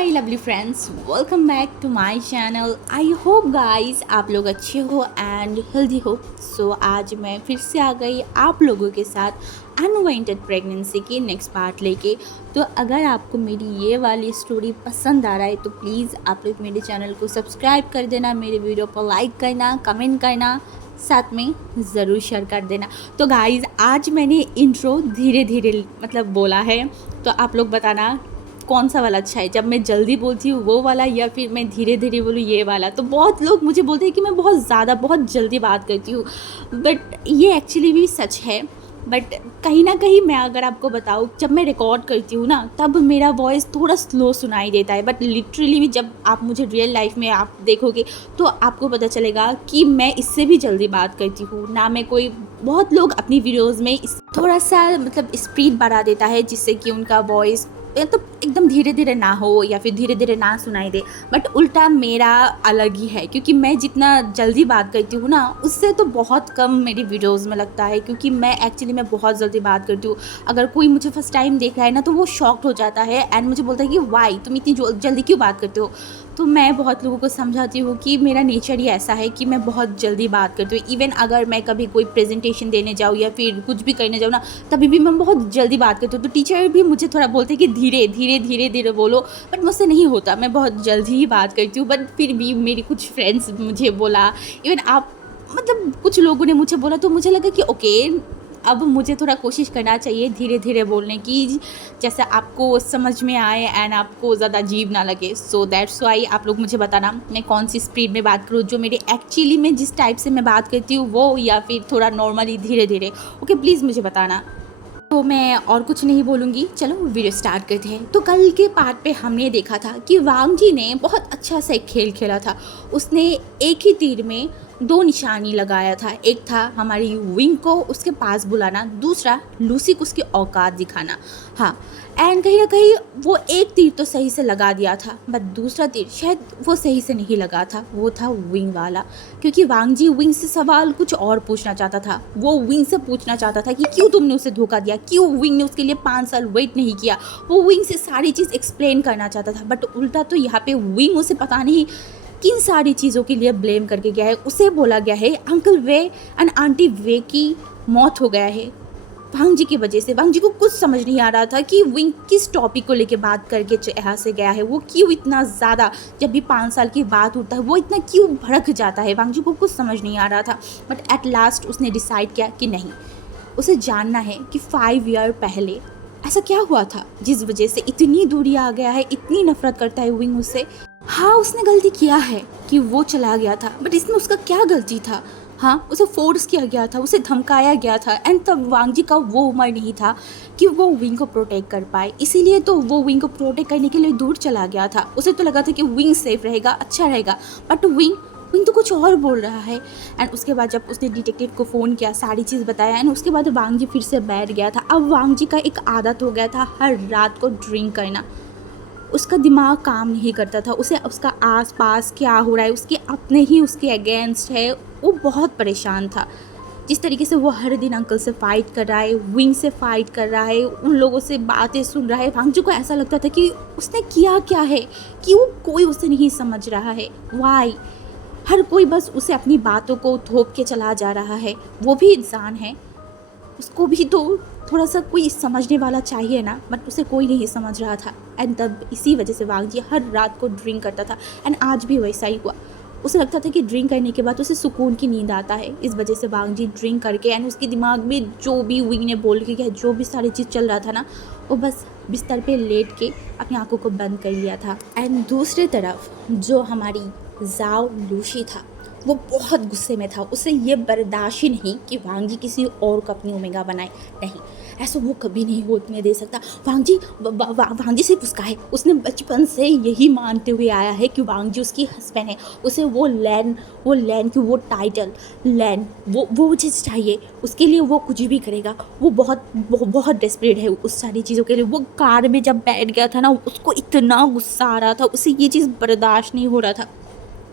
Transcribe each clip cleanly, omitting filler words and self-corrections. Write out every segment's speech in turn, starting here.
My lovely friends, welcome back to my channel. I hope guys आप लोग अच्छे हो एंड हेल्दी हो। सो आज मैं फिर से आ गई आप लोगों के साथ अनवांटेड प्रेगनेंसी की नेक्स्ट पार्ट लेके। तो अगर आपको मेरी ये वाली स्टोरी पसंद आ रहा है तो प्लीज़ आप लोग मेरे चैनल को सब्सक्राइब कर देना, मेरे वीडियो को लाइक करना, कमेंट करना, साथ में ज़रूर शेयर कर देना। तो गाइज़ आज मैंने इंट्रो धीरे धीरे बोला है, तो आप लोग बताना कौन सा वाला अच्छा है, जब मैं जल्दी बोलती हूँ वो वाला या फिर मैं धीरे धीरे बोलूँ ये वाला। तो बहुत लोग मुझे बोलते हैं कि मैं बहुत जल्दी बात करती हूँ, बट ये एक्चुअली भी सच है। बट कहीं ना कहीं मैं अगर आपको बताऊँ, जब मैं रिकॉर्ड करती हूँ ना तब मेरा वॉइस थोड़ा स्लो सुनाई देता है, बट लिटरली भी जब आप मुझे रियल लाइफ में आप देखोगे तो आपको पता चलेगा कि मैं इससे भी जल्दी बात करती हूँ ना। मैं कोई बहुत लोग अपनी वीडियोज़ में थोड़ा सा स्पीड बढ़ा देता है जिससे कि उनका वॉइस तो एकदम धीरे धीरे ना हो या फिर धीरे धीरे ना सुनाई दे, बट उल्टा मेरा अलग ही है, क्योंकि मैं जितना जल्दी बात करती हूँ ना उससे तो बहुत कम मेरी वीडियोस में लगता है, क्योंकि मैं एक्चुअली मैं बहुत जल्दी बात करती हूँ। अगर कोई मुझे फर्स्ट टाइम देख रहा है ना तो वो शॉक्ड हो जाता है एंड मुझे बोलता है कि वाई तुम इतनी जल्दी क्यों बात करते हो। तो मैं बहुत लोगों को समझाती हूँ कि मेरा नेचर ही ऐसा है कि मैं बहुत जल्दी बात करती हूँ। इवन अगर मैं कभी कोई प्रेजेंटेशन देने जाऊँ या फिर कुछ भी करने जाऊँ ना तभी भी मैं बहुत जल्दी बात करती हूँ। तो टीचर भी मुझे थोड़ा बोलते हैं कि धीरे धीरे धीरे धीरे बोलो, बट मुझसे नहीं होता, मैं बहुत जल्दी ही बात करती हूँ। बट फिर भी मेरी कुछ फ्रेंड्स मुझे बोला, इवन आप कुछ लोगों ने मुझे बोला, तो मुझे लगा कि ओके अब मुझे थोड़ा कोशिश करना चाहिए धीरे धीरे बोलने की, जैसे आपको समझ में आए एंड आपको ज़्यादा अजीब ना लगे। सो दैट्स वाई आप लोग मुझे बताना मैं कौन सी स्पीड में बात करूँ, जो मेरे एक्चुअली में जिस टाइप से मैं बात करती हूँ वो, या फिर थोड़ा नॉर्मली धीरे धीरे। ओके प्लीज़ मुझे बताना। तो मैं और कुछ नहीं बोलूँगी, चलो वीडियो स्टार्ट करते हैं। तो कल के पार्ट पे हमने देखा था कि वांग जी ने बहुत अच्छा सा एक खेल खेला था। उसने एक ही तीर में दो निशानी लगाया था, एक था हमारी विंग को उसके पास बुलाना, दूसरा लूसी को उसकी औकात दिखाना। हाँ, एंड कहीं ना कहीं वो एक तीर तो सही से लगा दिया था, बट दूसरा तीर शायद वो सही से नहीं लगा था, वो था विंग वाला। क्योंकि वांग जी विंग से सवाल कुछ और पूछना चाहता था। वो विंग से पूछना चाहता था कि क्यों तुमने उसे धोखा दिया, क्यों विंग ने उसके लिए 5 साल वेट नहीं किया। वो विंग से सारी चीज़ एक्सप्लेन करना चाहता था, बट उल्टा तो यहाँ पे विंग उसे पता नहीं किन सारी चीज़ों के लिए ब्लेम करके गया है। उसे बोला गया है अंकल वे एंड आंटी वे की मौत हो गया है वांग जी की वजह से। वांग जी को कुछ समझ नहीं आ रहा था कि विंग किस टॉपिक को लेके बात करके यहाँ से गया है, वो क्यों इतना ज़्यादा, जब भी 5 साल की बात होता है वो इतना क्यों भड़क जाता है। वांग जी को कुछ समझ नहीं आ रहा था, बट एट लास्ट उसने डिसाइड किया कि नहीं, उसे जानना है कि 5 ईयर पहले ऐसा क्या हुआ था जिस वजह से इतनी दूरी आ गया है, इतनी नफरत करता है विंग उससे। हाँ, उसने गलती किया है कि वो चला गया था, बट इसमें उसका क्या गलती था। हाँ, उसे फोर्स किया गया था, उसे धमकाया गया था, एंड तब वांग जी का वो उम्र नहीं था कि वो विंग को प्रोटेक्ट कर पाए, इसीलिए तो वो विंग को प्रोटेक्ट करने के लिए दूर चला गया था। उसे तो लगा था कि विंग सेफ रहेगा, अच्छा रहेगा, बट विंग तो कुछ और बोल रहा है। एंड उसके बाद जब उसने डिटेक्टिव को फ़ोन किया, सारी चीज़ बताया, एंड उसके बाद वांग जी फिर से बैठ गया था। अब वांग जी का एक आदत हो गया था हर रात को ड्रिंक करना। उसका दिमाग काम नहीं करता था, उसे उसका आसपास क्या हो रहा है, उसके अपने ही उसके अगेंस्ट है, वो बहुत परेशान था। जिस तरीके से वो हर दिन अंकल से फ़ाइट कर रहा है, विंग से फ़ाइट कर रहा है, उन लोगों से बातें सुन रहा है, वांग जी को ऐसा लगता था कि उसने किया क्या है, क्यों कोई उसे नहीं समझ रहा है, वाई हर कोई बस उसे अपनी बातों को थोप के चला जा रहा है। वो भी इंसान है, उसको भी तो थोड़ा सा कोई समझने वाला चाहिए ना, बट उसे कोई नहीं समझ रहा था। एंड तब इसी वजह से वांग जी हर रात को ड्रिंक करता था, एंड आज भी वैसा ही हुआ। उसे लगता था कि ड्रिंक करने के बाद उसे सुकून की नींद आता है, इस वजह से वांग जी ड्रिंक करके, एंड उसके दिमाग में जो भी विंग ने बोल के गया, जो भी सारी चीज़ चल रहा था ना, वो बस बिस्तर पे लेट के अपनी आंखों को बंद कर लिया था। एंड दूसरी तरफ जो हमारी जाओ लूशी था, वो बहुत गुस्से में था। उसे ये बर्दाश्त ही नहीं कि वांग जी किसी और को अपनी ओमेगा बनाए, नहीं, ऐसा वो कभी नहीं होने दे सकता। वांग जी सिर्फ उसका है, उसने बचपन से यही मानते हुए आया है कि वांग जी उसकी हस्बैंड है। उसे वो लैंड की वो टाइटल लैंड वो चीज़ चाहिए, उसके लिए वो कुछ भी करेगा। वो बहुत डेस्परेट है उस सारी चीज़ों के लिए। वो कार में जब बैठ गया था ना, उसको इतना गुस्सा आ रहा था, उसे ये चीज़ बर्दाश्त नहीं हो रहा था।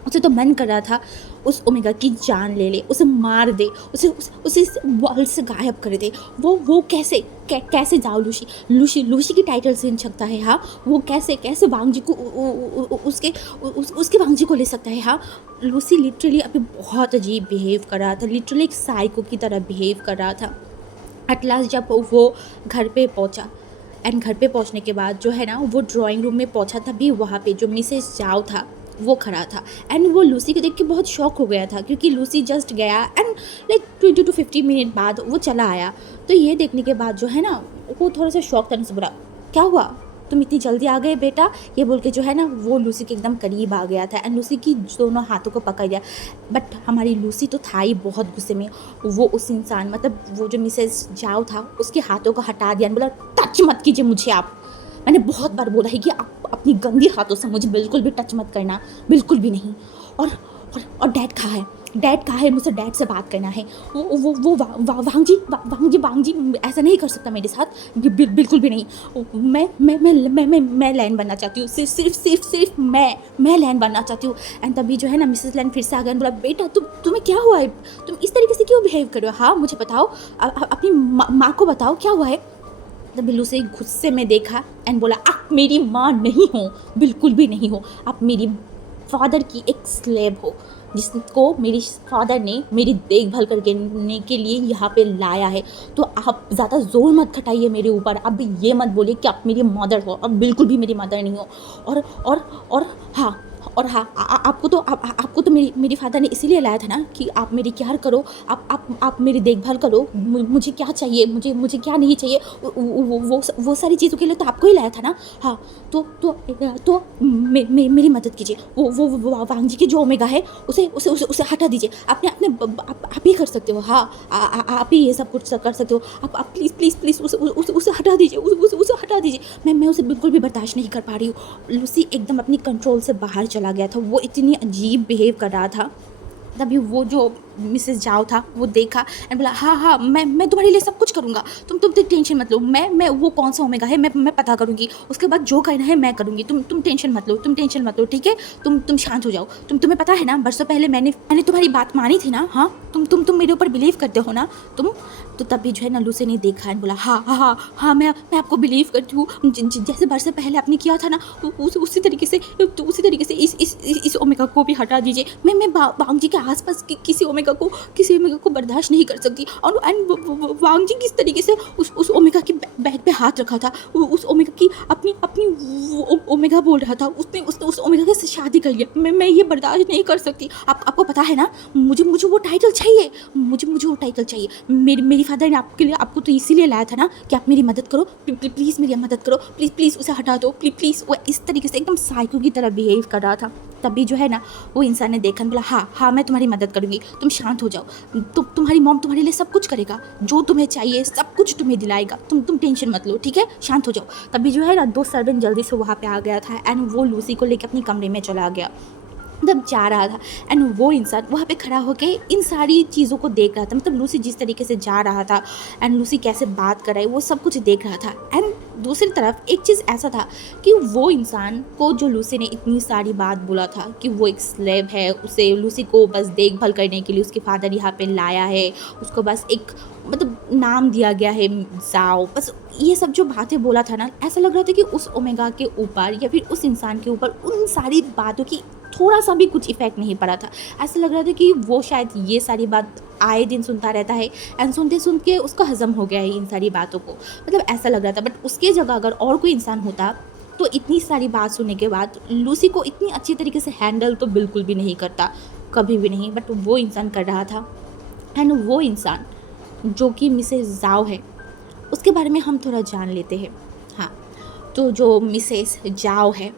उसे तो मन कर रहा था उस ओमेगा की जान ले ले, उसे मार दे, उसे इस वर्ल्ड से गायब कर दे। वो कैसे, कैसे जाओ लूसी लूसी लूसी की टाइटल से इन सकता है? हाँ, वो कैसे कैसे वांग जी को उसके वांग जी को ले सकता है? हाँ, लूसी लिटरली अभी बहुत अजीब बिहेव कर रहा था, लिटरली एक साइको की तरह बिहेव कर रहा था। एट लास्ट जब वो घर पे पहुंचा एंड घर पे पहुंचने के बाद जो है ना, वो ड्राइंग रूम में पहुंचा, तभी वहाँ पे जो मिसेस जाओ था वो खड़ा था एंड वो लूसी को देख के बहुत शॉक हो गया था, क्योंकि लूसी जस्ट गया एंड लाइक 20 to 50 मिनट बाद वो चला आया। तो ये देखने के बाद जो है ना, वो थोड़ा सा शॉक था, बोला क्या हुआ, तुम इतनी जल्दी आ गए बेटा, ये बोल के जो है ना वो लूसी के एकदम करीब आ गया था एंड लूसी की दोनों हाथों को पकड़ लिया। बट हमारी लूसी तो था ही बहुत गुस्से में, वो उस इंसान मतलब वो जो मिसेस जाओ था उसके हाथों को हटा दिया, बोला टच मत कीजिए मुझे आप, मैंने बहुत बार बोला है कि आप अपनी गंदी हाथों से मुझे बिल्कुल भी टच मत करना, बिल्कुल भी नहीं। और डैड कहाँ है, डैड कहाँ है, मुझसे डैड से बात करना है। वो वांग जी ऐसा नहीं कर सकता मेरे साथ, बिल्कुल भी नहीं। मैं लैंड बनना चाहती हूँ, सिर्फ मैं लैंड बनना चाहती हूँ। एंड तभी जो है ना मिसेस लैंड फिर से आ गया, बोला बेटा तुम्हें क्या हुआ है, तुम इस तरीके से क्यों बिहेव कर रहे हो? हाँ मुझे बताओ, अपनी माँ को बताओ क्या हुआ है। तब लूसी गुस्से में देखा एंड बोला आप मेरी माँ नहीं हो, बिल्कुल भी नहीं हो, आप मेरी फादर की एक स्लेव हो, जिसको मेरी फादर ने मेरी देखभाल करने के लिए यहाँ पे लाया है। तो आप ज़्यादा जोर मत खटाइए मेरे ऊपर, अब ये मत बोलिए कि आप मेरी मदर हो, अब बिल्कुल भी मेरी मदर नहीं हो। और हाँ आपको तो मेरी फादर ने इसीलिए लाया था ना कि आप मेरी केयर करो, आप मेरी देखभाल करो, मुझे क्या चाहिए, मुझे क्या नहीं चाहिए, वो सारी चीज़ों के लिए तो आपको ही लाया था ना। हाँ तो मेरी मदद कीजिए, वो वांग जी की जो ओमेगा है उसे हटा दीजिए, आप ही कर सकते हो। हाँ आप ही ये सब कुछ कर सकते हो, आप प्लीज़ उसे हटा दीजिए, उसे हटा दीजिए, मैं उसे बिल्कुल भी बर्दाश्त नहीं कर पा रही हूँ। लूसी एकदम अपनी कंट्रोल से बाहर चला गया था, वो इतनी अजीब बिहेव कर रहा था। तभी वो जो मिसेस जाओ था वो देखा एंड बोला हाँ मैं तुम्हारे लिए सब कुछ करूँगा, तुम टेंशन मत लो, मैं वो कौन सा ओमेगा है मैं पता करूँगी, उसके बाद जो करना है मैं करूँगी, तुम टेंशन मत लो ठीक है, तुम शांत हो जाओ। तुम्हें पता है ना, बरसों पहले मैंने तुम्हारी बात मानी थी ना। हाँ तुम मेरे ऊपर बिलीव करते हो ना तुम। तो तभी जो है ना लूसी ने देखा एंड बोला हाँ मैं आपको बिलीव करती हूँ, जैसे बरसों पहले आपने किया था ना उसी तरीके से इस ओमेगा को भी हटा दीजिए। मैं वांग जी के आसपास किसी ओमेगा को बर्दाश्त नहीं कर सकती। और एंड वांग जी किस तरीके से उस ओमेगा के बैग पे हाथ रखा था, उस ओमेगा की अपनी ओमेगा बोल रहा था, उसने उस ओमेगा से शादी कर लिया। मैं ये बर्दाश्त नहीं कर सकती। आपको पता है ना, मुझे वो टाइटल चाहिए, मुझे वो टाइटल चाहिए। मेरी फादर ने आपके लिए आपको तो इसीलिए लाया था ना कि आप मेरी मदद करो, प्लीज़ मेरी मदद करो, प्लीज़ उसे हटा दो, प्लीज़। वो इस तरीके से एकदम साइको की तरह बिहेव कर रहा था। तभी जो है ना वो इंसान ने देखा, बोला हाँ मैं तुम्हारी मदद करूँगी, तुम शांत हो जाओ, तुम्हारी मॉम तुम्हारे लिए सब कुछ करेगा, जो तुम्हें चाहिए सब कुछ तुम्हें दिलाएगा, तुम टेंशन मत लो ठीक है, शांत हो जाओ। तभी जो है ना 2 सर्वेंट जल्दी से वहाँ पे आ गया था एंड वो लूसी को लेकर अपनी कमरे में चला गया। मतलब जा रहा था एंड वो इंसान वहाँ पे खड़ा होकर इन सारी चीज़ों को देख रहा था, मतलब लूसी जिस तरीके से जा रहा था एंड लूसी कैसे बात कर रहा है वो सब कुछ देख रहा था। एंड दूसरी तरफ एक चीज़ ऐसा था कि वो इंसान को जो लूसी ने इतनी सारी बात बोला था कि वो एक स्लेव है, उसे लूसी को बस देखभाल करने के लिए उसके फादर यहाँ पे लाया है, उसको बस एक मतलब नाम दिया गया है जाओ, बस ये सब जो बातें बोला था ना, ऐसा लग रहा था कि उस ओमेगा के ऊपर या फिर उस इंसान के ऊपर उन सारी बातों की थोड़ा सा भी कुछ इफेक्ट नहीं पड़ा था। ऐसा लग रहा था कि वो शायद ये सारी बात आए दिन सुनता रहता है एंड सुनते के उसको हजम हो गया है इन सारी बातों को, मतलब ऐसा लग रहा था। बट उसके जगह अगर और कोई इंसान होता तो इतनी सारी बात सुनने के बाद लूसी को इतनी अच्छी तरीके से हैंडल तो बिल्कुल भी नहीं करता, कभी भी नहीं। बट वो इंसान कर रहा था। एंड वो इंसान जो कि मिसेस जाओ है, उसके बारे में हम थोड़ा जान लेते हैं। हाँ, तो जो मिसेस जाओ है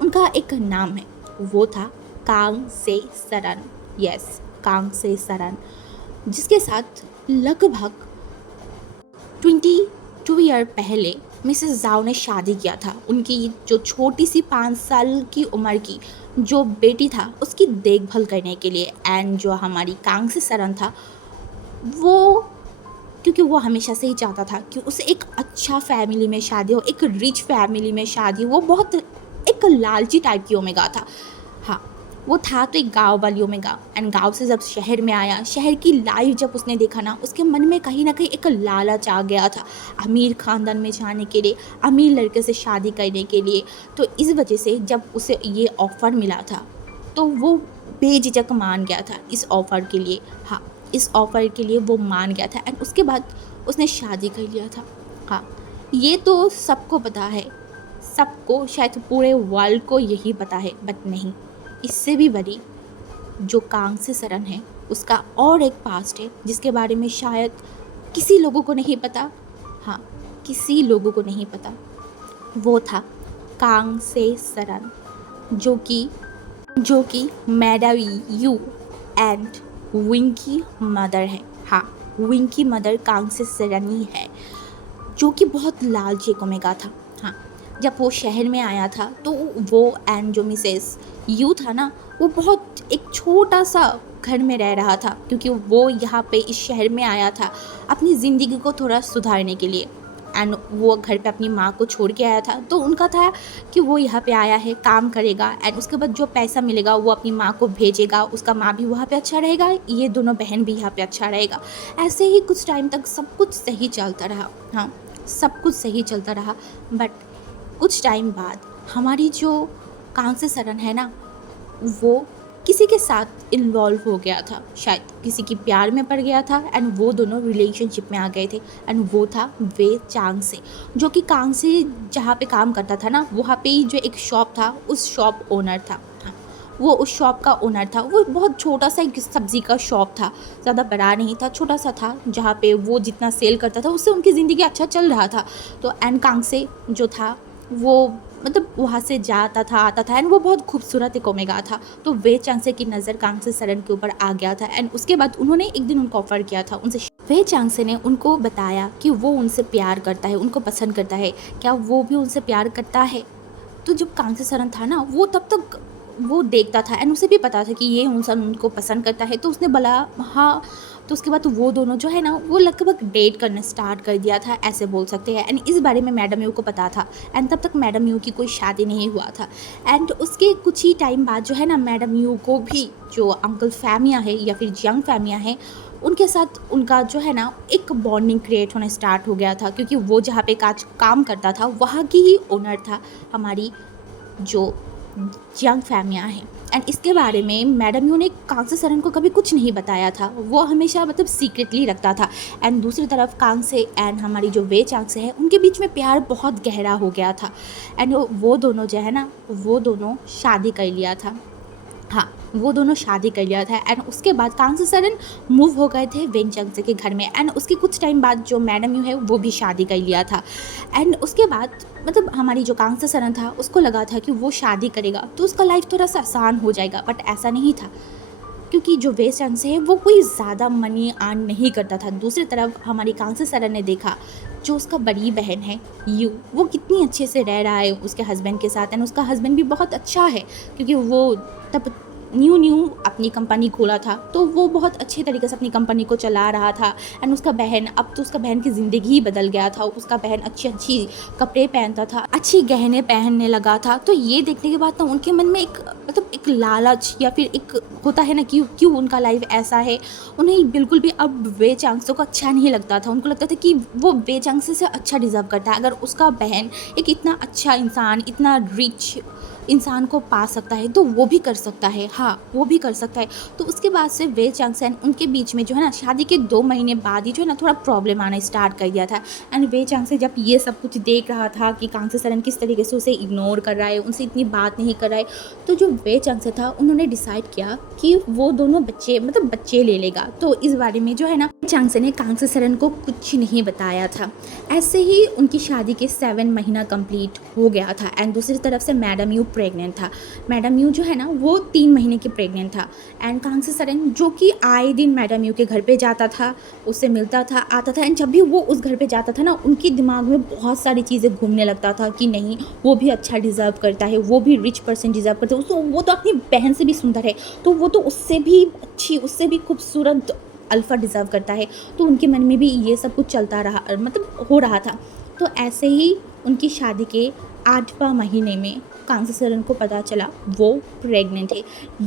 उनका एक नाम है, वो था कांग से सरन। यस, कांग से सरन, जिसके साथ लगभग 22 ईयर पहले मिसेस जाओ ने शादी किया था। उनकी जो छोटी सी 5 साल की उम्र की जो बेटी था उसकी देखभाल करने के लिए। एंड जो हमारी कांग से सरन था वो, क्योंकि वो हमेशा से ही चाहता था कि उसे एक अच्छा फैमिली में शादी हो, एक रिच फैमिली में शादी हो, वो बहुत एक लालची टाइप की ओमेगा था। हाँ, वो था तो एक गाँव वालियों में गाँव, एंड गाँव से जब शहर में आया, शहर की लाइफ जब उसने देखा ना, उसके मन में कहीं ना कहीं एक लालच आ गया था अमीर ख़ानदान में जाने के लिए, अमीर लड़के से शादी करने के लिए। तो इस वजह से जब उसे ये ऑफ़र मिला था तो वो बेझिझक मान गया था इस ऑफ़र के लिए। हाँ, इस ऑफ़र के लिए वो मान गया था, एंड उसके बाद उसने शादी कर लिया था। हाँ, ये तो सबको पता है, सबको, शायद पूरे वर्ल्ड को यही पता है, बट नहीं, इससे भी बड़ी जो कांस्य सरन है उसका और एक पास्ट है जिसके बारे में शायद किसी लोगों को नहीं पता। हाँ, किसी लोगों को नहीं पता। वो था कांस्य सरन, जो कि madam you and Winky mother है। हाँ, विंकी मदर कांस्य सरन ही है, जो कि बहुत लालची कमेगा था। हाँ, जब वो शहर में आया था तो वो एंड जो मिसेस यू था ना, वो बहुत एक छोटा सा घर में रह रहा था, क्योंकि वो यहाँ पे इस शहर में आया था अपनी ज़िंदगी को थोड़ा सुधारने के लिए। एंड वो घर पे अपनी माँ को छोड़ के आया था, तो उनका था कि वो यहाँ पे आया है, काम करेगा, एंड उसके बाद जो पैसा मिलेगा वो अपनी माँ को भेजेगा, उसका माँ भी वहाँ पे अच्छा रहेगा, ये दोनों बहन भी यहाँ पे अच्छा रहेगा। ऐसे ही कुछ टाइम तक सब कुछ सही चलता रहा। हाँ, सब कुछ सही चलता रहा, बट कुछ टाइम बाद हमारी जो कांस्य सरन है ना, वो किसी के साथ इन्वॉल्व हो गया था, शायद किसी की प्यार में पड़ गया था, एंड वो दोनों रिलेशनशिप में आ गए थे। एंड वो था वे चांग से, जो कि कांग से जहाँ पे काम करता था ना, वहाँ पे ही जो एक शॉप था उस शॉप ओनर था। हाँ, वो उस शॉप का ओनर था। वो बहुत छोटा सा एक सब्ज़ी का शॉप था, ज़्यादा बड़ा नहीं था, छोटा सा था, जहाँ पे वो जितना सेल करता था उससे उनकी ज़िंदगी अच्छा चल रहा था। तो एंड कांग से जो था वो मतलब वहाँ से जाता था, आता था, एंड वो बहुत खूबसूरत एक ओमेगा था। तो वे चांगसे की नज़र कांस्य सरन के ऊपर आ गया था, एंड उसके बाद उन्होंने एक दिन उनको ऑफ़र किया था उनसे। वे चांगसे ने उनको बताया कि वो उनसे प्यार करता है, उनको पसंद करता है, क्या वो भी उनसे प्यार करता है। तो जब कांस्य सरन था ना, वो तब तक वो देखता था, एंड उसे भी पता था कि ये इंसान उनको पसंद करता है, तो उसने बोला हाँ। तो उसके बाद वो दोनों जो है ना, वो लगभग डेट करना स्टार्ट कर दिया था, ऐसे बोल सकते हैं। एंड इस बारे में मैडम यू को पता था, एंड तब तक मैडम यू की कोई शादी नहीं हुआ था। एंड उसके कुछ ही टाइम बाद जो है ना, मैडम यू को भी जो अंकल फैमिया है या फिर यंग फैमिया है, उनके साथ उनका जो है ना एक बॉन्डिंग क्रिएट होना स्टार्ट हो गया था, क्योंकि वो जहाँ पे काम करता था वहाँ की ही ओनर था हमारी जो यंग फैमिया है। एंड इसके बारे में मैडम यू ने कांस्य सरन को कभी कुछ नहीं बताया था, वो हमेशा मतलब सीक्रेटली रखता था। एंड दूसरी तरफ कांस्य एंड हमारी जो वे चांगसे है, उनके बीच में प्यार बहुत गहरा हो गया था, एंड वो दोनों जो है ना, वो दोनों शादी कर लिया था। हाँ, वो दोनों शादी कर लिया था, एंड उसके बाद कांस्य सरन मूव हो गए थे वेन चांगसे के घर में। एंड उसके कुछ टाइम बाद जो मैडम यू है वो भी शादी कर लिया था। एंड उसके बाद मतलब हमारी जो कांस्य सरन था, उसको लगा था कि वो शादी करेगा तो उसका लाइफ थोड़ा सा आसान हो जाएगा, बट ऐसा नहीं था, क्योंकि जो वे चांगसे है वो कोई ज़्यादा मनी अर्न नहीं करता था। दूसरी तरफ हमारी कांस्य सरन ने देखा जो उसका बड़ी बहन है यू, वो कितनी अच्छे से रह रहा है उसके हस्बैंड के साथ, एंड उसका हस्बैंड भी बहुत अच्छा है, क्योंकि वो तब न्यू अपनी कंपनी खोला था, तो वो बहुत अच्छे तरीके से अपनी कंपनी को चला रहा था। एंड उसका बहन, अब तो उसका बहन की ज़िंदगी ही बदल गया था, उसका बहन अच्छी अच्छी कपड़े पहनता था, अच्छी गहने पहनने लगा था। तो ये देखने के बाद ना उनके मन में एक मतलब एक लालच या फिर एक होता है ना कि क्यों उनका लाइफ ऐसा है, उन्हें बिल्कुल भी अब वे चांगसों को अच्छा नहीं लगता था। उनको लगता था कि वो वे चांगसे से अच्छा डिज़र्व करता है, अगर उसका बहन एक इतना अच्छा इंसान, इतना रिच इंसान को पा सकता है तो वो भी कर सकता है। हाँ, वो भी कर सकता है। तो उसके बाद से वे चांगसे उनके बीच में जो है ना, शादी के 2 महीने बाद ही जो है ना थोड़ा प्रॉब्लम आना स्टार्ट कर दिया था। एंड वे चांगसे जब ये सब कुछ देख रहा था कि कांस्य सरन किस तरीके से उसे इग्नोर कर रहा है, उनसे इतनी बात नहीं कर रहा है, तो जो वे चांगसे था उन्होंने डिसाइड किया कि वो दोनों बच्चे ले लेगा। तो इस बारे में जो है ना, चांगसे ने कांस्य सरन को कुछ नहीं बताया था। ऐसे ही उनकी शादी के 7 महीना कंप्लीट हो गया था, एंड दूसरी तरफ से मैडम यू प्रेग्नेंट था। मैडम यू जो है ना, वो 3 महीने की प्रेग्नेंट था। एंड कांस्य सरन जो कि आए दिन मैडम यू के घर पे जाता था, उससे मिलता था, आता था, एंड जब भी वो उस घर पे जाता था ना, उनके दिमाग में बहुत सारी चीज़ें घूमने लगता था कि नहीं, वो भी अच्छा डिज़र्व करता है, वो भी रिच पर्सन डिज़र्व करता है, उसको वो तो अपनी बहन से भी सुंदर है, तो वो तो उससे भी अच्छी, उससे भी खूबसूरत अल्फ़ा डिज़र्व करता है। तो उनके मन में भी ये सब कुछ चलता रहा, मतलब हो रहा था। तो ऐसे ही उनकी शादी के 8वां महीने में कांग्से सरन को पता चला वो प्रेग्नेंट है।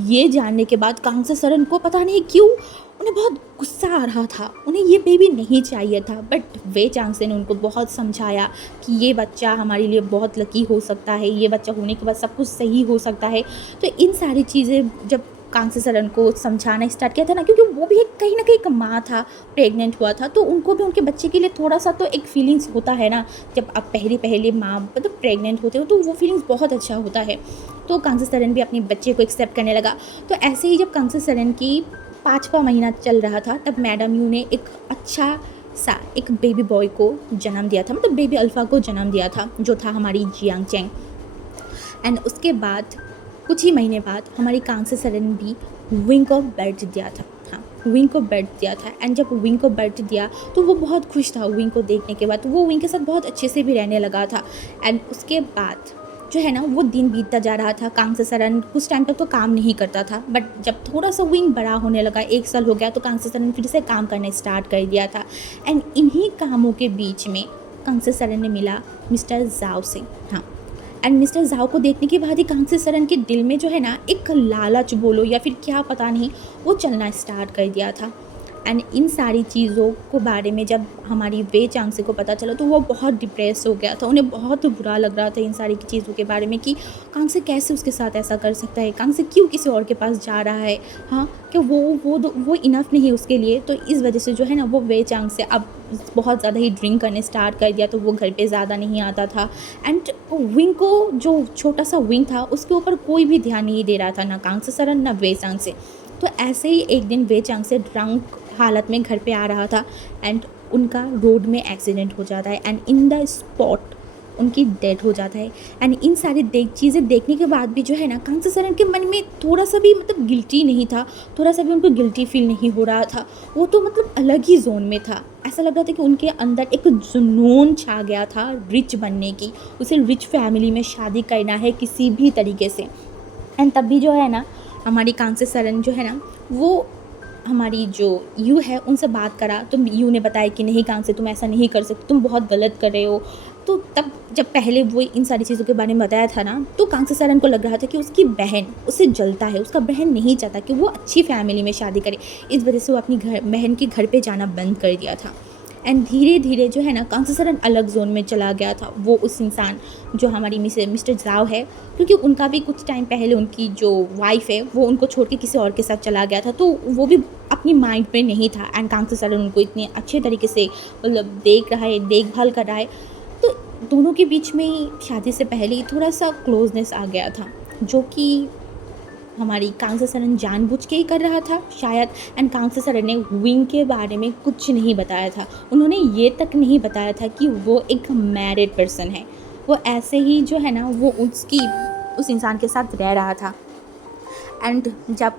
ये जानने के बाद कांग्से सरन को पता नहीं क्यों उन्हें बहुत गुस्सा आ रहा था, उन्हें ये बेबी नहीं चाहिए था। बट वे चांगसे ने उनको बहुत समझाया कि ये बच्चा हमारे लिए बहुत लकी हो सकता है, ये बच्चा होने के बाद सब कुछ सही हो सकता है। तो इन सारी चीज़ें जब कांग्से सरन को समझाना स्टार्ट किया था ना, क्योंकि वो भी एक कहीं ना कहीं एक माँ था, प्रेग्नेंट हुआ था, तो उनको भी उनके बच्चे के लिए थोड़ा सा तो एक फीलिंग्स होता है ना। जब आप पहले माँ मतलब प्रेग्नेंट होते हो तो वो फीलिंग्स बहुत अच्छा होता है। तो कांग्से सरन भी अपने बच्चे को एक्सेप्ट करने लगा। तो ऐसे ही जब कांग्से सरन की 5वां महीना चल रहा था, तब मैडम यू ने एक अच्छा सा एक बेबी बॉय को जन्म दिया था, मतलब बेबी अल्फ़ा को जन्म दिया था, जो था हमारी जियांग चैंग। एंड उसके बाद कुछ ही महीने बाद हमारी कांग्से सरन भी विंग को बर्थ दिया था। हाँ, विंग को बर्थ दिया था। एंड जब विंग को बर्थ दिया तो वो बहुत खुश था विंग को देखने के बाद, तो वो विंग के साथ बहुत अच्छे से भी रहने लगा था। एंड उसके बाद जो है ना वो दिन बीतता जा रहा था। कांग्से सरन कुछ टाइम तक तो काम नहीं करता था, बट जब थोड़ा सा विंग बड़ा होने लगा, 1 साल हो गया, तो कांग्से सरन फिर से काम करना स्टार्ट कर दिया था। एंड इन्हीं कामों के बीच में कांग्से सरन ने मिला मिस्टर जाओ से। हाँ, एंड मिस्टर जाओ को देखने के बाद ही कांग्से सरन के दिल में जो है ना एक लालच बोलो या फिर क्या पता नहीं, वो चलना स्टार्ट कर दिया था। एंड इन सारी चीज़ों को बारे में जब हमारी वे चांगसे को पता चला तो वो बहुत डिप्रेस हो गया था। उन्हें बहुत बुरा लग रहा था इन सारी चीज़ों के बारे में कि कांग्से कैसे उसके साथ ऐसा कर सकता है, कांग्से क्यों किसी और के पास जा रहा है। हाँ, कि वो इनफ नहीं है उसके लिए। तो इस वजह से जो है ना वो वे चांगसे अब बहुत ज़्यादा ही ड्रिंक करने स्टार्ट कर दिया, तो वो घर पे ज़्यादा नहीं आता था। एंड विंग को जो छोटा सा विंग था उसके ऊपर कोई भी ध्यान नहीं दे रहा था, ना कांग्से सरन ना वे चांगसे। तो ऐसे ही एक दिन वे चांगसे ड्रंक हालत में घर पे आ रहा था एंड उनका रोड में एक्सीडेंट हो जाता है एंड इन द स्पॉट उनकी डेथ हो जाता है। एंड इन सारी चीज़ें देखने के बाद भी जो है ना कांग्से सरन के मन में थोड़ा सा भी मतलब गिल्टी नहीं था, थोड़ा सा भी उनको गिल्टी फील नहीं हो रहा था। वो तो मतलब अलग ही जोन में था। ऐसा लग रहा था कि उनके अंदर एक जुनून छा गया था रिच बनने की, उसे रिच फैमिली में शादी करना है किसी भी तरीके से। एंड तब भी जो है ना हमारी कांग्से सरन जो है ना वो हमारी जो यू है उनसे बात करा, तो यू ने बताया कि नहीं कांग्से तुम ऐसा नहीं कर सकते, तुम बहुत गलत कर रहे हो। तो तब जब पहले वो इन सारी चीज़ों के बारे में बताया था ना, तो कांग्से सरन को लग रहा था कि उसकी बहन उससे जलता है, उसका बहन नहीं चाहता कि वो अच्छी फैमिली में शादी करे। इस वजह से वो अपनी बहन के घर पे जाना बंद कर दिया था। एंड धीरे धीरे जो है ना कांग्से सरन अलग जोन में चला गया था। वो उस इंसान जो हमारी मिस्टर जाओ है, क्योंकि उनका भी कुछ टाइम पहले उनकी जो वाइफ है वो उनको छोड़ के किसी और के साथ चला गया था, तो वो भी अपनी माइंड पे नहीं था। एंड कांग्से सरन उनको इतने अच्छे तरीके से मतलब देख रहा है, देखभाल कर रहा है। तो दोनों के बीच में ही शादी से पहले ही थोड़ा सा क्लोजनेस आ गया था, जो कि हमारी कांग्से सरन जानबूझ के ही कर रहा था शायद। एंड कांग्से सरन ने विंग के बारे में कुछ नहीं बताया था, उन्होंने ये तक नहीं बताया था कि वो एक मैरिड पर्सन है। वो ऐसे ही जो है ना वो उस इंसान के साथ रह रहा था। एंड जब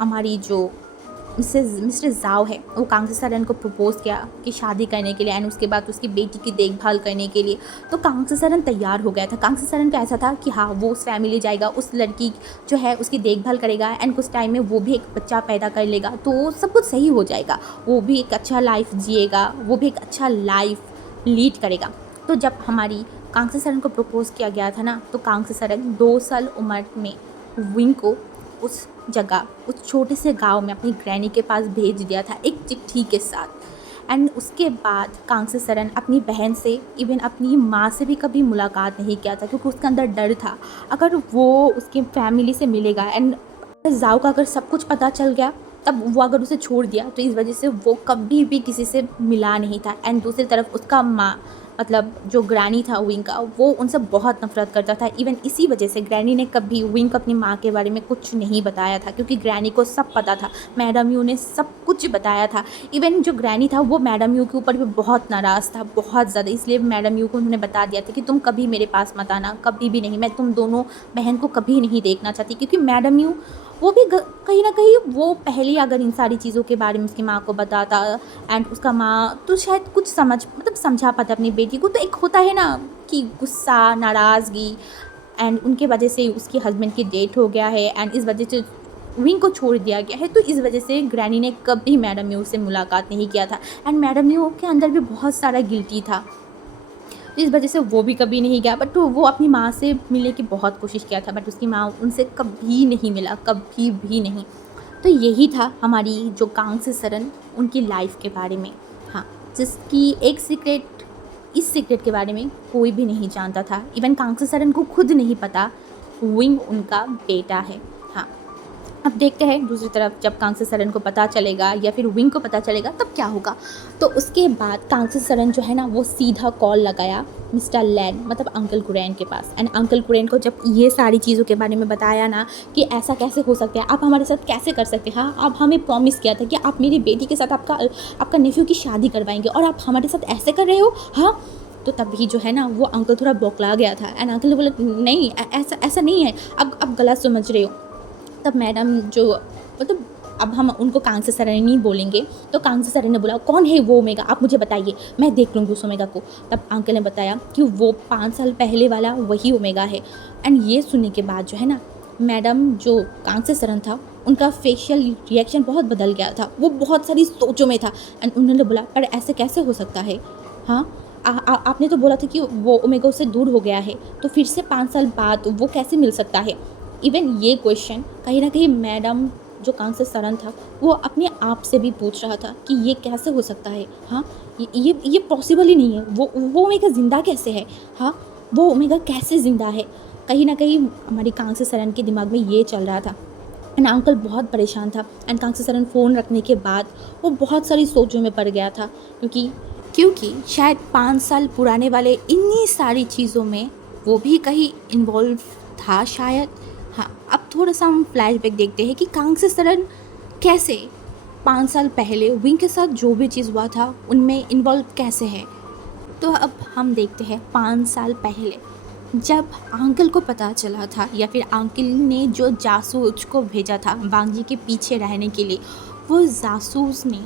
हमारी जो मिस्टर जाओ है वो कांग्से सरन को प्रपोज़ किया कि शादी करने के लिए एंड उसके बाद उसकी बेटी की देखभाल करने के लिए, तो कांग्से सरन तैयार हो गया था। कांग्से सरन का ऐसा था कि हाँ वो उस फैमिली जाएगा, उस लड़की जो है उसकी देखभाल करेगा एंड कुछ टाइम में वो भी एक बच्चा पैदा कर लेगा, तो सब कुछ सही हो जाएगा, वो भी एक अच्छा लाइफ जिएगा, वो भी एक अच्छा लाइफ लीड करेगा। तो जब हमारी कांग्से सरन को प्रपोज़ किया गया था ना, तो कांग्से सरन 2 साल उम्र में विंग को उस जगह उस छोटे से गांव में अपनी ग्रैनी के पास भेज दिया था एक चिट्ठी के साथ। एंड उसके बाद कांग्से सरन अपनी बहन से इवन अपनी माँ से भी कभी मुलाकात नहीं किया था, क्योंकि उसके अंदर डर था अगर वो उसकी फैमिली से मिलेगा एंड जाओ का अगर सब कुछ पता चल गया तब वो अगर उसे छोड़ दिया, तो इस वजह से वो कभी भी किसी से मिला नहीं था। एंड दूसरी तरफ उसका माँ मतलब जो ग्रैनी था विंग का, वो उनसे बहुत नफरत करता था। इवन इसी वजह से ग्रैनी ने कभी विंग को अपनी माँ के बारे में कुछ नहीं बताया था, क्योंकि ग्रैनी को सब पता था, मैडम यू ने सब कुछ बताया था। इवन जो ग्रैनी था वो मैडम यू के ऊपर भी बहुत नाराज़ था, बहुत ज़्यादा। इसलिए मैडम यू को उन्होंने बता दिया था कि तुम कभी मेरे पास मत आना, कभी भी नहीं, मैं तुम दोनों बहन को कभी नहीं देखना चाहती। क्योंकि मैडम यू वो भी कहीं ना कहीं वो पहले अगर इन सारी चीज़ों के बारे में उसकी माँ को बताता एंड उसका माँ तो शायद कुछ समझा पाता अपनी बेटी को। तो एक होता है ना कि गुस्सा, नाराज़गी, एंड उनके वजह से उसके हस्बैंड की डेथ हो गया है एंड इस वजह से विंग को छोड़ दिया गया है। तो इस वजह से ग्रैनी ने कभी मैडम यू से मुलाकात नहीं किया था एंड मैडम यू के अंदर भी बहुत सारा गिल्टी था। तो इस वजह से वो भी कभी नहीं गया। बट वो अपनी माँ से मिलने की बहुत कोशिश किया था, बट उसकी माँ उनसे कभी नहीं मिला, कभी भी नहीं। तो यही था हमारी जो कांस्य सरन उनकी लाइफ के बारे में। हाँ, जिसकी एक सीक्रेट, इस सीक्रेट के बारे में कोई भी नहीं जानता था। इवन कांस्य सरन को खुद नहीं पता विंग उनका बेटा है। हाँ, अब देखते हैं दूसरी तरफ जब कांस्य सरन को पता चलेगा या फिर विंग को पता चलेगा तब क्या होगा। तो उसके बाद कांस्य सरन जो है ना वो सीधा कॉल लगाया मिस्टर लैन, मतलब अंकल कुरैन के पास। एंड अंकल कुरैन को जब ये सारी चीज़ों के बारे में बताया ना कि ऐसा कैसे हो सकता है, आप हमारे साथ कैसे कर सकते हैं, हाँ आप हमें प्रॉमिस किया था कि आप मेरी बेटी के साथ आपका नेफ्यू की शादी करवाएंगे और आप हमारे साथ ऐसे कर रहे हो। हाँ, तो तभी जो है ना वो अंकल थोड़ा बौखला गया था। एंड अंकल ने बोला नहीं ऐसा नहीं है, अब गलत समझ रहे हो। तब मैडम जो, मतलब अब हम उनको कांस्य सरन नहीं बोलेंगे, तो कांस्य सरन ने बोला कौन है वो ओमेगा, आप मुझे बताइए, मैं देख लूँगी उस ओमेगा को। तब अंकल ने बताया कि वो 5 साल पहले वाला वही ओमेगा है। एंड ये सुनने के बाद जो है ना मैडम जो कांस्य सरन था उनका फेशियल रिएक्शन बहुत बदल गया था, वो बहुत सारी सोचों में था। एंड उन्होंने बोला पर ऐसे कैसे हो सकता है, हाँ आपने तो बोला था कि वो ओमेगा उससे दूर हो गया है, तो फिर से 5 साल बाद वो कैसे मिल सकता है। इवन ये क्वेश्चन कहीं ना कहीं मैडम जो कांस्य सरन था वो अपने आप से भी पूछ रहा था कि ये कैसे हो सकता है। हाँ, ये पॉसिबल ही नहीं है, वो ओमेगा ज़िंदा कैसे है। हाँ, वो ओमेगा कैसे ज़िंदा है, कहीं ना कहीं हमारी कांस्य सरन के दिमाग में ये चल रहा था। एंड अंकल बहुत परेशान था। एंड कांस्य सरन फ़ोन रखने के बाद वो बहुत सारी सोचों में पड़ गया था, क्योंकि शायद 5 साल पुराने वाले इन्हीं सारी चीज़ों में वो भी कहीं इन्वॉल्व था शायद। हाँ, अब थोड़ा सा हम फ्लैशबैक देखते हैं कि कांस्य सरन कैसे 5 साल पहले विंग के साथ जो भी चीज़ हुआ था उनमें इन्वॉल्व कैसे है। तो अब हम देखते हैं 5 साल पहले जब अंकल को पता चला था, या फिर अंकल ने जो जासूस को भेजा था वांग जी के पीछे रहने के लिए, वो जासूस ने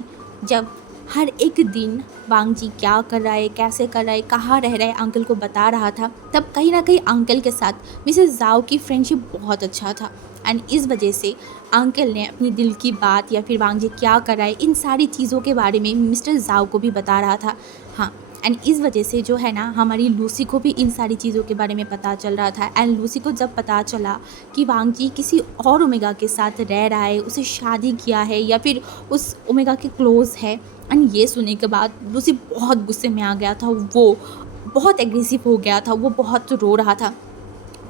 जब हर एक दिन वांग जी क्या कर रहा है, कैसे कर रहा है, कहाँ रह रहा है अंकल को बता रहा था, तब कहीं ना कहीं अंकल के साथ मिसेस जाओ की फ्रेंडशिप बहुत अच्छा था। एंड इस वजह से अंकल ने अपनी दिल की बात या फिर वांग जी क्या कर रहा है इन सारी चीज़ों के बारे में मिस्टर जाओ को भी बता रहा था। हाँ, एंड इस वजह से जो है ना हमारी लूसी को भी इन सारी चीज़ों के बारे में पता चल रहा था। एंड लूसी को जब पता चला कि वांग जी किसी और ओमेगा के साथ रह रहा है, उसे शादी किया है या फिर उस ओमेगा के क्लोज़ है, एंड ये सुनने के बाद लूसी बहुत गुस्से में आ गया था, वो बहुत एग्रेसिव हो गया था, वो बहुत रो रहा था।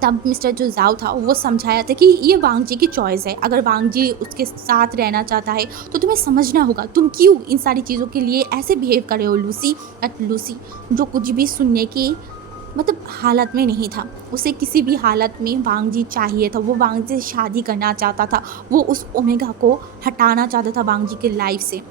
तब मिस्टर जो जाओ था वो समझाया था कि ये वांग जी की चॉइस है, अगर वांग जी उसके साथ रहना चाहता है तो तुम्हें समझना होगा, तुम क्यों इन सारी चीज़ों के लिए ऐसे बिहेव कर रहे हो लूसी। बट लूसी जो कुछ भी सुनने की मतलब हालत में नहीं था, उसे किसी भी हालत में वांग जी चाहिए था, वो वांग जी से शादी करना चाहता था, वो उस ओमेगा को हटाना चाहता था वांग जी के लाइफ से।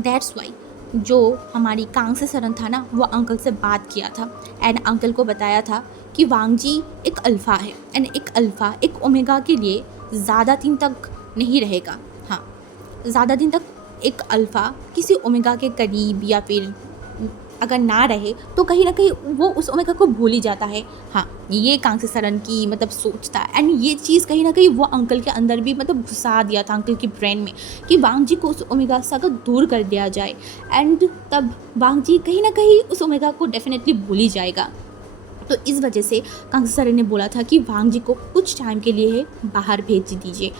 दैट्स वाई जो हमारी कांस्य सरन था ना वो अंकल से बात किया था एंड अंकल को बताया था कि वांग जी एक अल्फ़ा है एंड एक अल्फ़ा एक ओमेगा के लिए ज़्यादा दिन तक नहीं रहेगा। हाँ, ज़्यादा दिन तक एक अल्फ़ा किसी ओमेगा के करीब या फिर अगर ना रहे तो कहीं ना कहीं वो उस ओमेगा को भूल ही जाता है। हाँ, ये कांस्य सरन की मतलब सोच था एंड ये चीज़ कहीं ना कहीं वो अंकल के अंदर भी मतलब घुसा दिया था अंकल की ब्रेन में कि वांग जी को उस ओमेगा से अगर दूर कर दिया जाए एंड तब वांग जी कहीं ना कहीं उस ओमेगा को डेफिनेटली भूल ही जाएगा। तो इस वजह से कांस्य सरन ने बोला था कि वांग जी को कुछ टाइम के लिए बाहर भेज दीजिए,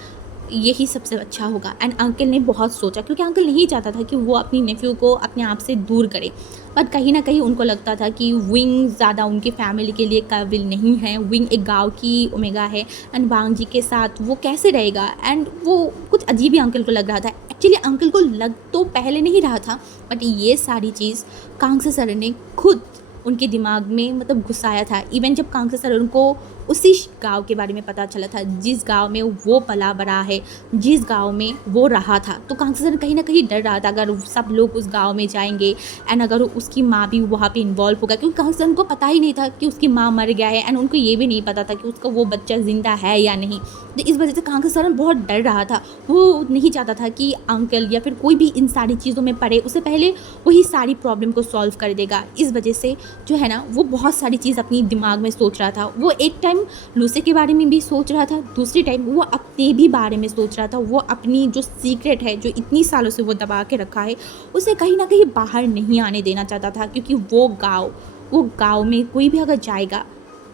यही सबसे अच्छा होगा। एंड अंकल ने बहुत सोचा क्योंकि अंकल नहीं चाहता था कि वो अपनी नेफ्यू को अपने आप से दूर करे, बट कहीं ना कहीं उनको लगता था कि विंग ज़्यादा उनकी फैमिली के लिए काबिल नहीं है, विंग एक गांव की ओमेगा है एंड वांग जी के साथ वो कैसे रहेगा। एंड वो कुछ अजीब ही अंकल को लग रहा था। एक्चुअली अंकल को लग तो पहले नहीं रहा था, बट ये सारी चीज़ कांस्य सरन ने खुद उनके दिमाग में मतलब घुसाया था। इवन जब कांस्य सरन को उसी गांव के बारे में पता चला था जिस गांव में वो पला बड़ा है, जिस गांव में वो रहा था, तो कांस्य सरन कहीं ना कहीं डर रहा था अगर सब लोग उस गांव में जाएंगे एंड अगर उसकी माँ भी वहाँ पे इन्वॉल्व होगा, क्योंकि कांस्य सरन को पता ही नहीं था कि उसकी माँ मर गया है एंड उनको ये भी नहीं पता था कि उसका वो बच्चा ज़िंदा है या नहीं। तो इस वजह से कांस्य सरन बहुत डर रहा था, वो नहीं चाहता था कि अंकल या फिर कोई भी इन सारी चीज़ों में पड़े, उससे पहले वही सारी प्रॉब्लम को सॉल्व कर देगा। इस वजह से जो है ना वो बहुत सारी चीज़ अपनी दिमाग में सोच रहा था। वो एक टाइम लूसी के बारे में भी सोच रहा था, दूसरी टाइम वो अपने भी बारे में सोच रहा था। वो अपनी जो सीक्रेट है जो इतनी सालों से वो दबा के रखा है उसे कहीं ना कहीं बाहर नहीं आने देना चाहता था, क्योंकि वो गाँव वो गाँव में कोई भी अगर जाएगा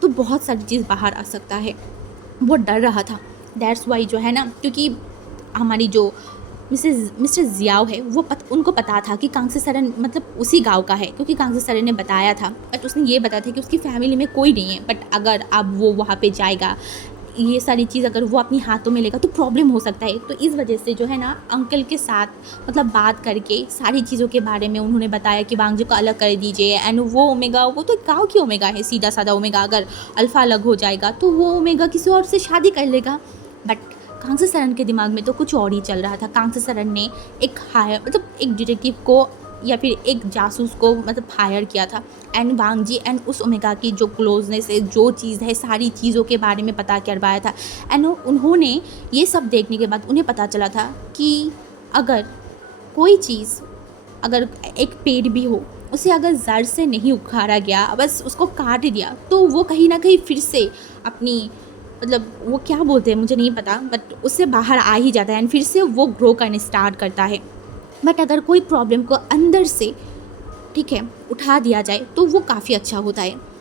तो बहुत सारी चीज़ बाहर आ सकता है। वो डर रहा था। दैट्स वाई जो है ना, क्योंकि हमारी जो मिस्टर ज़ियाओ है वो उनको पता था कि कांग्से सरन मतलब उसी गाँव का है, क्योंकि कांग्से सरन ने बताया था। बट उसने ये बताया था कि उसकी फैमिली में कोई नहीं है, बट अगर अब वो वहाँ पे जाएगा, ये सारी चीज़ अगर वो अपनी हाथों में लेगा तो प्रॉब्लम हो सकता है। तो इस वजह से जो है ना, अंकल के साथ मतलब बात करके सारी चीज़ों के बारे में उन्होंने बताया कि वांगजी को अलग कर दीजिए। एंड वो ओमेगा, वो तो गाँव की ओमेगा है, सीधा साधा ओमेगा। अगर अल्फ़ा अलग हो जाएगा तो वो ओमेगा किसी और से शादी कर लेगा। बट कांग्से सरन के दिमाग में तो कुछ और ही चल रहा था। कांग्से सरन ने एक डिटेक्टिव को या फिर एक जासूस को मतलब हायर किया था। एंड वांगजी एंड उस ओमेगा की जो क्लोजनेस है, जो चीज़ है, सारी चीज़ों के बारे में पता करवाया था। एंड उन्होंने ये सब देखने के बाद उन्हें पता चला था कि अगर कोई चीज़, अगर एक पेड़ भी हो, उसे अगर जड़ से नहीं उखाड़ा गया, बस उसको काट दिया, तो वो कहीं ना कहीं फिर से अपनी मतलब वो क्या बोलते हैं मुझे नहीं पता, बट उससे बाहर आ ही जाता है एंड फिर से वो ग्रो करने स्टार्ट करता है। बट अगर कोई प्रॉब्लम को अंदर से, ठीक है, उठा दिया जाए तो वो काफ़ी अच्छा होता है।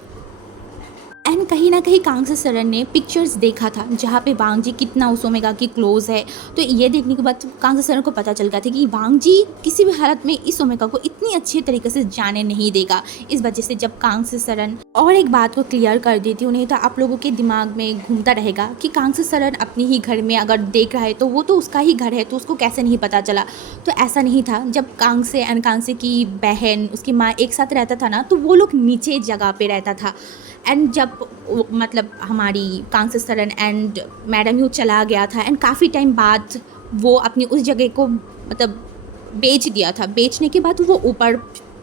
एंड कहीं ना कहीं कांग्से सरन ने पिक्चर्स देखा था जहाँ पे वांगजी कितना उस ओमेगा की क्लोज है। तो ये देखने के बाद कांग्से सरन को पता चल गया था कि वांगजी किसी भी हालत में इस ओमेगा को इतनी अच्छे तरीके से जाने नहीं देगा। इस वजह से जब कांग्से सरन और एक बात को क्लियर कर दी थी उन्हें, तो आप लोगों के दिमाग में घूमता रहेगा कि कांग्से सरन अपने ही घर में अगर देख रहा है तो वो तो उसका ही घर है, तो उसको कैसे नहीं पता चला। तो ऐसा नहीं था। जब कांग्से एंड कांग्से की बहन, उसकी माँ एक साथ रहता था ना, तो वो लोग नीचे जगह पे रहता था। एंड जब मतलब हमारी कांग्से सरन एंड मैडम यू चला गया था एंड काफ़ी टाइम बाद वो अपनी उस जगह को मतलब बेच दिया था। बेचने के बाद वो ऊपर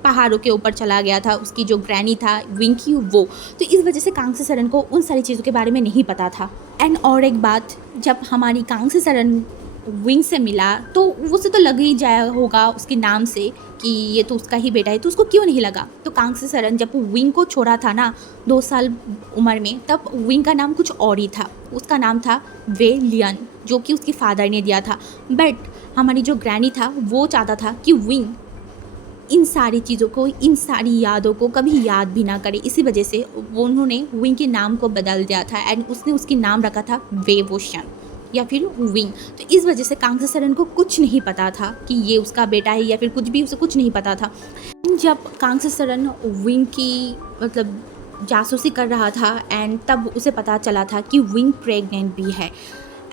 पहाड़ों के ऊपर चला गया था, उसकी जो ग्रैनी था विंकी वो। तो इस वजह से कांग्से सरन को उन सारी चीज़ों के बारे में नहीं पता था। एंड और एक बात, जब हमारी कांग्से सरन विंग से मिला तो उसे तो लग ही जाया होगा उसके नाम से कि ये तो उसका ही बेटा है, तो उसको क्यों नहीं लगा। तो कांग्से सरन जब विंग को छोड़ा था ना 2 साल उम्र में, तब विंग का नाम कुछ और ही था। उसका नाम था वे लियन, जो कि उसके फादर ने दिया था। बट हमारी जो ग्रैनी था वो चाहता था कि विंग इन सारी चीज़ों को, इन सारी यादों को कभी याद भी ना करे। इसी वजह से वो उन्होंने विंग के नाम को बदल दिया था एंड उसने उसकी नाम रखा था वे वोशन या फिर विंग। तो इस वजह से कांग्से सरन को कुछ नहीं पता था कि ये उसका बेटा है या फिर कुछ भी, उसे कुछ नहीं पता था। जब कांग्से सरन विंग की मतलब जासूसी कर रहा था एंड तब उसे पता चला था कि विंग प्रेग्नेंट भी है।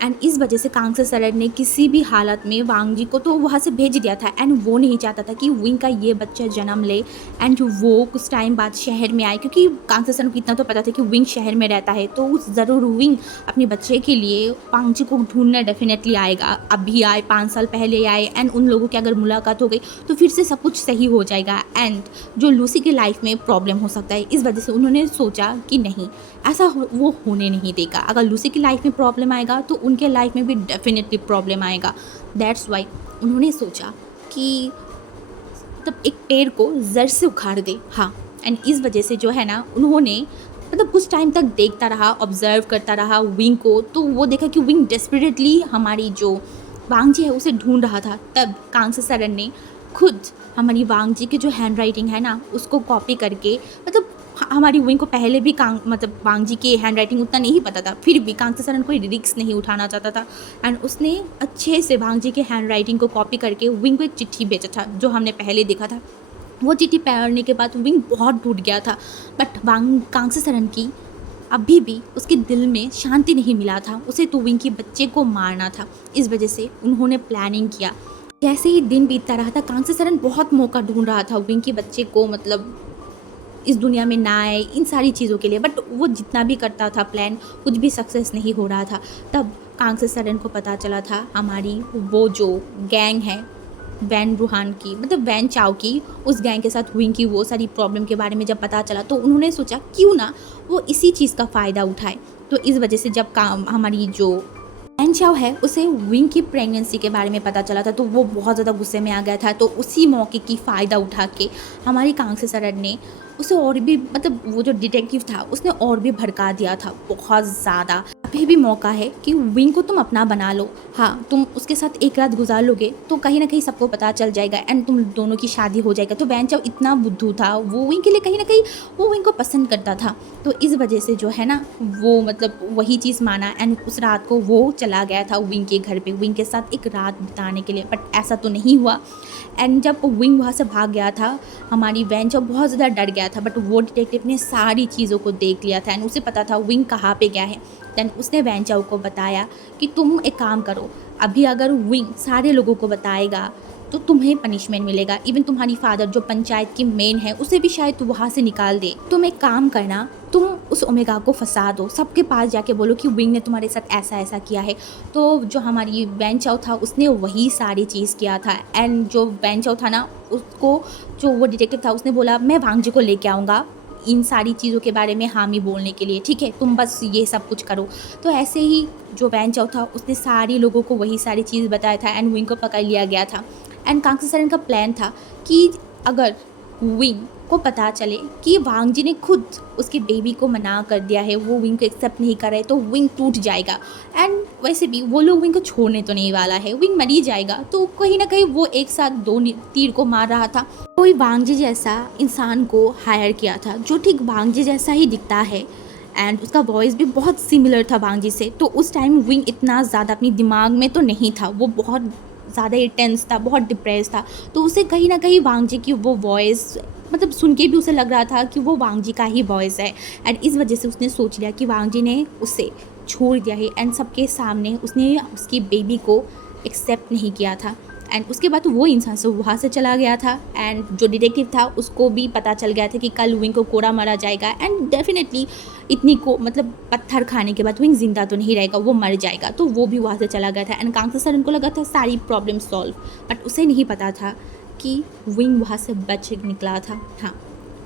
एंड इस वजह से कांग्से सरन ने किसी भी हालत में वांगजी को तो वहाँ से भेज दिया था। एंड वो नहीं चाहता था कि विंग का ये बच्चा जन्म ले एंड वो कुछ टाइम बाद शहर में आए, क्योंकि कांग्से सरन को इतना तो पता था कि विंग शहर में रहता है, तो उस ज़रूर विंग अपने बच्चे के लिए वांगजी को ढूंढने डेफिनेटली आएगा। अभी आए, 5 साल पहले आए, एंड उन लोगों की अगर मुलाकात हो गई तो फिर से सब कुछ सही हो जाएगा एंड जो लूसी की लाइफ में प्रॉब्लम हो सकता है। इस वजह से उन्होंने सोचा कि नहीं, ऐसा वो होने नहीं देगा। अगर लूसी की लाइफ में प्रॉब्लम आएगा तो उनके लाइफ में भी डेफिनेटली प्रॉब्लम आएगा। दैट्स वाई उन्होंने सोचा कि तब एक पेड़ को जड़ से उखाड़ दे। हाँ, एंड इस वजह से जो है ना, उन्होंने मतलब कुछ टाइम तक देखता रहा, ऑब्जर्व करता रहा विंग को। तो वो देखा कि विंग डेस्परेटली हमारी जो वांगजी है उसे ढूंढ रहा था। तब कांग्से सरन ने खुद हमारी वांगजी की जो हैंड राइटिंग है ना उसको कॉपी करके, मतलब हमारी विंग को पहले भी मतलब वांगजी की हैंड राइटिंग उतना नहीं पता था, फिर भी कांग्से सरन कोई रिस्क नहीं उठाना चाहता था एंड उसने अच्छे से वांगजी की हैंड राइटिंग को कॉपी करके विंग को एक चिट्ठी भेजा था जो हमने पहले देखा था। वो चिट्ठी पढ़ने के बाद विंग बहुत टूट गया था। बट कांग्से सरन की अभी भी उसके दिल में शांति नहीं मिला था। उसे तो विंग के बच्चे को मारना था। इस वजह से उन्होंने प्लानिंग किया। जैसे ही दिन बीतता रहा था, कांग्से सरन बहुत मौका ढूंढ रहा था विंग के बच्चे को मतलब इस दुनिया में ना आए, इन सारी चीज़ों के लिए। बट वो जितना भी करता था प्लान, कुछ भी सक्सेस नहीं हो रहा था। तब कांग्से सरन को पता चला था हमारी वो जो गैंग है वैन रूहान की, मतलब वैन चाओ की, उस गैंग के साथ विंग की वो सारी प्रॉब्लम के बारे में जब पता चला तो उन्होंने सोचा क्यों ना वो इसी चीज़ का फ़ायदा उठाए। तो इस वजह से जब हमारी जो वैन चाओ है उसे विंग की प्रेगनेंसी के बारे में पता चला था तो वो बहुत ज़्यादा गुस्से में आ गया था। तो उसी मौके की फ़ायदा उठा के हमारी कांग्से सरन ने उसे और भी मतलब वो जो डिटेक्टिव था उसने और भी भड़का दिया था बहुत ज़्यादा। अभी भी मौका है कि विंग को तुम अपना बना लो। हाँ, तुम उसके साथ एक रात गुजार लोगे तो कहीं ना कहीं सबको पता चल जाएगा एंड तुम दोनों की शादी हो जाएगा। तो वैन चाओ इतना बुद्धू था, वो विंग के लिए कहीं ना कहीं वो विंग को पसंद करता था। तो इस वजह से जो है ना वो मतलब वही चीज़ माना एंड उस रात को वो चला गया था विंग के घर पे विंग के साथ एक रात बिताने के लिए। बट ऐसा तो नहीं हुआ। एंड जब विंग वहाँ से भाग गया था, हमारी वैन चाओ बहुत ज़्यादा डर गया था। बट वो डिटेक्टिव ने सारी चीज़ों को देख लिया था एंड उसे पता था विंग कहाँ पे गया है। देन उसने वैन चाओ को बताया कि तुम एक काम करो, अभी अगर विंग सारे लोगों को बताएगा तो तुम्हें पनिशमेंट मिलेगा। इवन तुम्हारी फादर जो पंचायत की मेन है उसे भी शायद वहाँ से निकाल दे। तुम एक काम करना, तुम उस ओमेगा को फंसा दो, सबके पास जाके बोलो कि विंग ने तुम्हारे साथ ऐसा ऐसा किया है। तो जो हमारी वैन चाओ था उसने वही सारी चीज़ किया था। एंड जो वैन चाओ था ना उसको, जो वो डिटेक्टिव था उसने बोला मैं वांग जी को लेके आऊँगा इन सारी चीज़ों के बारे में हामी बोलने के लिए, ठीक है, तुम बस ये सब कुछ करो। तो ऐसे ही जो वैन चाओ था उसने सारी लोगों को वही सारी चीज़ बताया था एंड विंग को पकड़ लिया गया था। एंड कांगसी सरन का प्लान था कि अगर विंग को पता चले कि वांग जी ने खुद उसके बेबी को मना कर दिया है, वो विंग को एक्सेप्ट नहीं कर रहे, तो विंग टूट जाएगा। एंड वैसे भी वो लोग विंग को छोड़ने तो नहीं वाला है, विंग मर ही जाएगा। तो कहीं ना कहीं वो एक साथ दो तीर को मार रहा था। कोई वांग जी जैसा इंसान को हायर किया था जो ठीक वांग जी जैसा ही दिखता है एंड उसका वॉइस भी बहुत सिमिलर था वांग जी से। तो उस टाइम विंग इतना ज़्यादा अपनी दिमाग में तो नहीं था, वो बहुत ज़्यादा ही टेंस था, बहुत डिप्रेस था। तो उसे कहीं ना कहीं वांग जी की वो वॉइस मतलब सुन के भी उसे लग रहा था कि वो वांग जी का ही वॉइस है। एंड इस वजह से उसने सोच लिया कि वांग जी ने उसे छोड़ दिया है एंड सबके सामने उसने उसकी बेबी को एक्सेप्ट नहीं किया था। एंड उसके बाद वो इंसान से वहाँ से चला गया था एंड जो डिटेक्टिव था उसको भी पता चल गया था कि कल विंग को कोड़ा मारा जाएगा एंड डेफिनेटली इतनी को मतलब पत्थर खाने के बाद विंग जिंदा तो नहीं रहेगा, वो मर जाएगा। तो वो भी वहाँ से चला गया था एंड कांगसी सरन को लगा था सारी प्रॉब्लम सॉल्व। बट उसे नहीं पता था कि विंग वहाँ से बच निकला था। हाँ,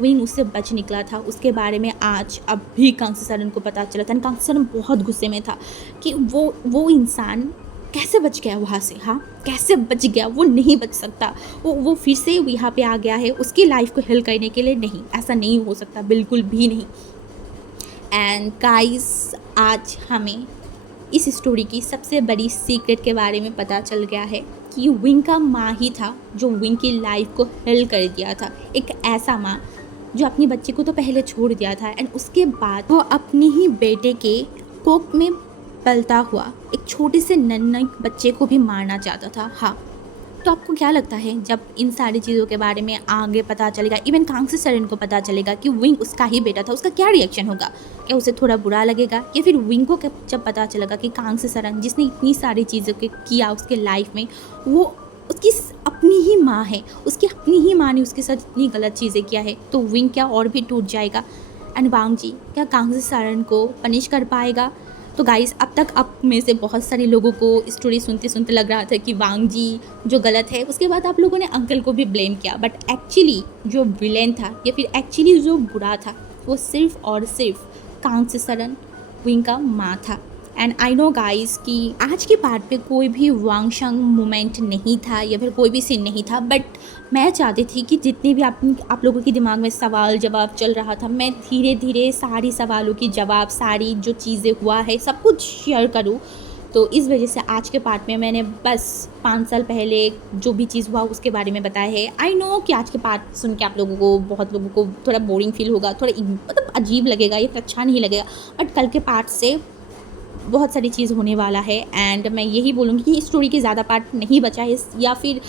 विंग उससे बच निकला था। उसके बारे में आज अब भी कांगसी सरन को पता चला था। कांगसी सरन बहुत गुस्से में था कि वो इंसान कैसे बच गया वहाँ से। हाँ, कैसे बच गया, वो नहीं बच सकता। वो फिर से यहाँ पे आ गया है उसकी लाइफ को हेल्प करने के लिए। नहीं, ऐसा नहीं हो सकता, बिल्कुल भी नहीं। एंड गाइस, आज हमें इस स्टोरी की सबसे बड़ी सीक्रेट के बारे में पता चल गया है कि विंग का माँ ही था जो विंग की लाइफ को हेल्प कर दिया था। एक ऐसा माँ जो अपनी बच्चे को तो पहले छोड़ दिया था एंड उसके बाद वो अपने ही बेटे के कोख में पलता हुआ एक छोटे से नन्हे बच्चे को भी मारना चाहता था। हाँ, तो आपको क्या लगता है जब इन सारी चीज़ों के बारे में आगे पता चलेगा, इवन कांगसी सरन को पता चलेगा कि विंग उसका ही बेटा था, उसका क्या रिएक्शन होगा? क्या उसे थोड़ा बुरा लगेगा? या फिर विंग को जब पता चलेगा कि कांगसी सरन जिसने इतनी सारी चीज़ों के किया उसके लाइफ में, वो उसकी अपनी ही माँ है, उसकी अपनी ही माँ ने उसके साथ इतनी गलत चीज़ें किया है, तो विंग क्या और भी टूट जाएगा? एंड वांग जी क्या कांगसी सरन को पनिश कर पाएगा? तो गाइस, अब तक आप में से बहुत सारे लोगों को स्टोरी सुनते सुनते लग रहा था कि वांग जी जो गलत है। उसके बाद आप लोगों ने अंकल को भी ब्लेम किया। बट एक्चुअली जो विलेन था या फिर एक्चुअली जो बुरा था वो सिर्फ और सिर्फ कांगसी सरन, विंग का माँ था। एंड आई नो गाइस कि आज के पार्ट पे कोई भी वांगशंग मोमेंट नहीं था या फिर कोई भी सीन नहीं था। बट मैं चाहती थी कि जितने भी आप लोगों के दिमाग में सवाल जवाब चल रहा था, मैं धीरे धीरे सारी सवालों की जवाब, सारी जो चीज़ें हुआ है सब कुछ शेयर करूँ। तो इस वजह से आज के पार्ट में मैंने बस 5 साल पहले जो भी चीज़ हुआ उसके बारे में बताया है। आई नो कि आज के पार्ट सुन के आप लोगों को, बहुत लोगों को थोड़ा बोरिंग फील होगा, थोड़ा मतलब अजीब लगेगा या फिर अच्छा नहीं लगेगा। बट कल के पार्ट से बहुत सारी चीज़ होने वाला है एंड मैं यही बोलूँगी कि स्टोरी के ज़्यादा पार्ट नहीं बचा है या फिर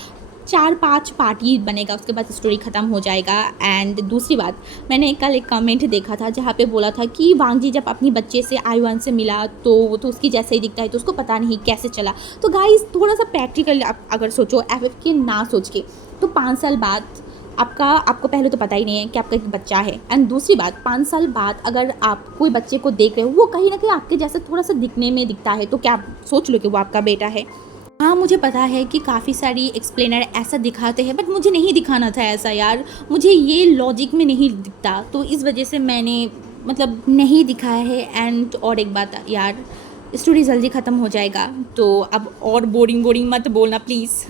4-5 पार्ट ही बनेगा, उसके बाद स्टोरी ख़त्म हो जाएगा। एंड दूसरी बात, मैंने कल एक कमेंट देखा था जहाँ पे बोला था कि वांग जी जब अपनी बच्चे से आई-1 से मिला तो वो तो उसकी जैसा ही दिखता है, तो उसको पता नहीं कैसे चला। तो गाइस, थोड़ा सा प्रैक्टिकल आप अगर सोचो, एफ के ना सोच के, तो 5 साल बाद आपको पहले तो पता ही नहीं है कि आपका एक बच्चा है। एंड दूसरी बात, 5 साल बाद अगर आप कोई बच्चे को देख रहे हो, वो कहीं ना कहीं आपके जैसे थोड़ा सा दिखने में दिखता है, तो क्या आप सोच लो कि वो आपका बेटा है? हाँ, मुझे पता है कि काफ़ी सारी एक्सप्लेनर ऐसा दिखाते हैं, बट मुझे नहीं दिखाना था ऐसा यार, मुझे ये लॉजिक में नहीं दिखता, तो इस वजह से मैंने मतलब नहीं दिखाया है। एंड और एक बात यार, स्टोरी जल्दी ख़त्म हो जाएगा, तो अब और बोरिंग मत बोलना प्लीज़।